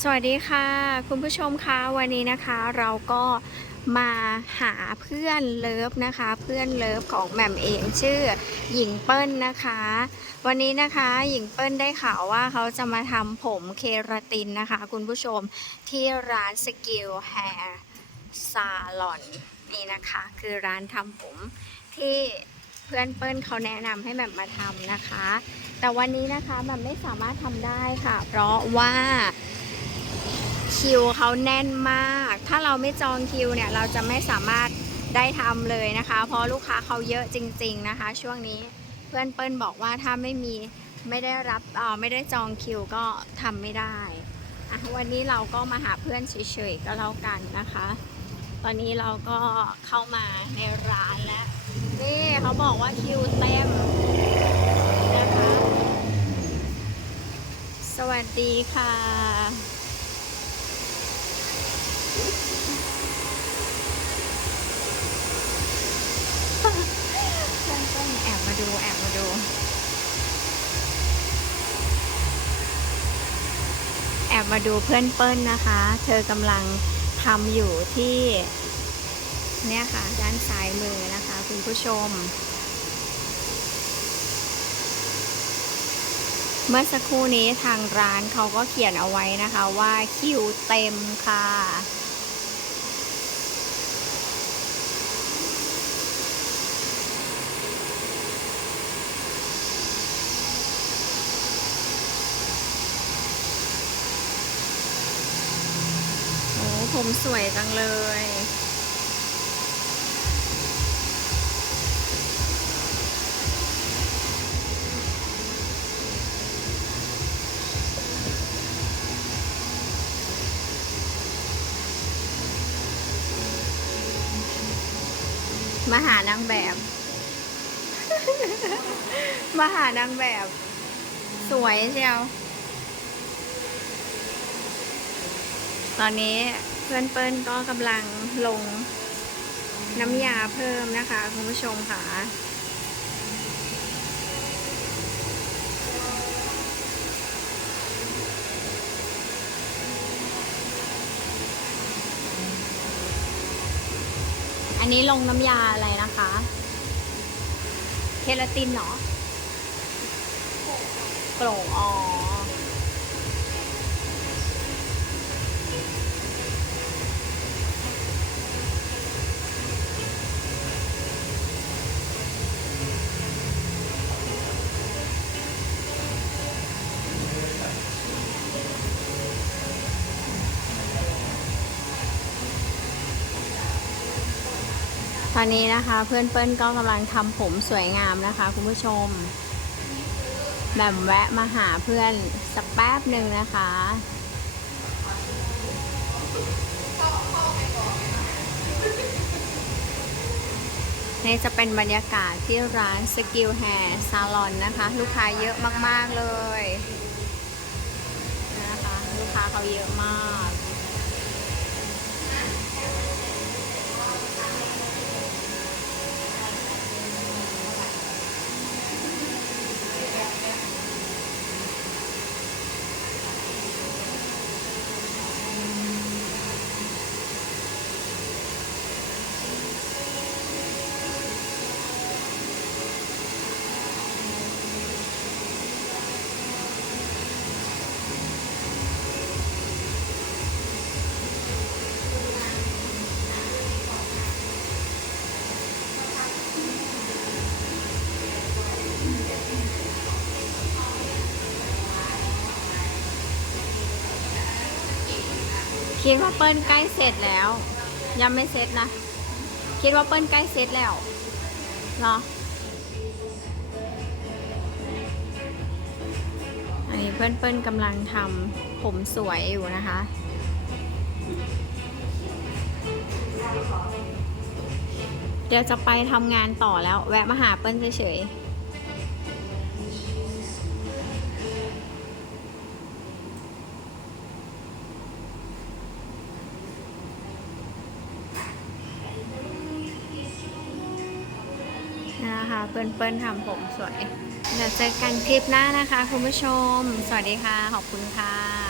สวัสดีค่ะ คุณผู้ชมคะวันนี้นะคะเราก็มาหาเพื่อนเลิฟนะคะ เพื่อนเลิฟของแหม่มเองชื่อหญิงเปิ้ลนะคะ วันนี้นะคะหญิงเปิ้ลได้ข่าวว่าเขาจะมาทำผมเคราตินนะคะ คุณผู้ชมที่ร้านสกิลแฮร์ซาลอนนี่นะคะ คือร้านทำผมที่เพื่อนเปิ้ลเขาแนะนำให้แบบมมาทำนะคะ แต่วันนี้นะคะแบบไม่สามารถทำได้ค่ะ เพราะว่า คิวเขาแน่นมาก ถ้าเราไม่จองคิวเนี่ย เราจะไม่สามารถได้ทำเลยนะคะ เพราะลูกค้าเขาเยอะจริง ๆนะคะ ช่วงนี้เพื่อนเปิ้ลบอกว่าถ้าไม่มีไม่ได้รับเออไม่ได้จองคิวก็ทำไม่ได้อะวันนี้เราก็มาหาเพื่อนเฉยๆก็แล้วกันนะคะ ตอนนี้เราก็เข้ามาในร้านแล้วนี่เขาบอกว่าคิวเต็มนะคะ สวัสดีค่ะ เพื่อนๆแอบมา ดูแอบมาดู แอบมาดูเพื่อนเปิ้ลนะคะ เธอกำลังทำอยู่ที่ เนี่ยค่ะ ด้านซ้ายมือนะคะ คุณผู้ชม เมื่อสักครู่นี้ทางร้านเขาก็เขียนเอาไว้นะคะว่าคิวเต็มค่ะ ผมสวยจังเลย มาหานางแบบ มาหานางแบบ สวยเชียวตอนนี้ เพื่อนเปิ้ลก็กำลังลงน้ำยาเพิ่มนะคะคุณผู้ชมค่ะอันนี้ลงน้ำยาอะไรนะคะ เคราตินเหรอโกร่งอ๋อ ตอนนี้นะคะเพื่อนเปิ้ลก็กำลังทำผมสวยงามนะคะ คุณผู้ชมแหม่มแวะมาหาเพื่อนสักแป๊บหนึ่งนะคะ นี่จะเป็นบรรยากาศที่ร้านสกิลแฮร์ซาลอนนะคะ ลูกค้าเยอะมาก ๆ เลยนะคะ ลูกค้าเขาเยอะมาก คิดว่าเปิ้ลใกล้เสร็จแล้ว ยังไม่เสร็จนะ คิดว่าเปิ้ลใกล้เสร็จแล้วเหรออันนี้เปิ้ลเปิ้ลกำลังทำผมสวยอยู่นะคะเดี๋ยวจะไปทำงานต่อแล้ว แวะมาหาเปิ้ลเฉยๆ เปิ้ลเปิ้ลทำผมสวย เดี๋ยวเจอกันคลิปหน้านะคะ คุณผู้ชม สวัสดีค่ะ ขอบคุณค่ะ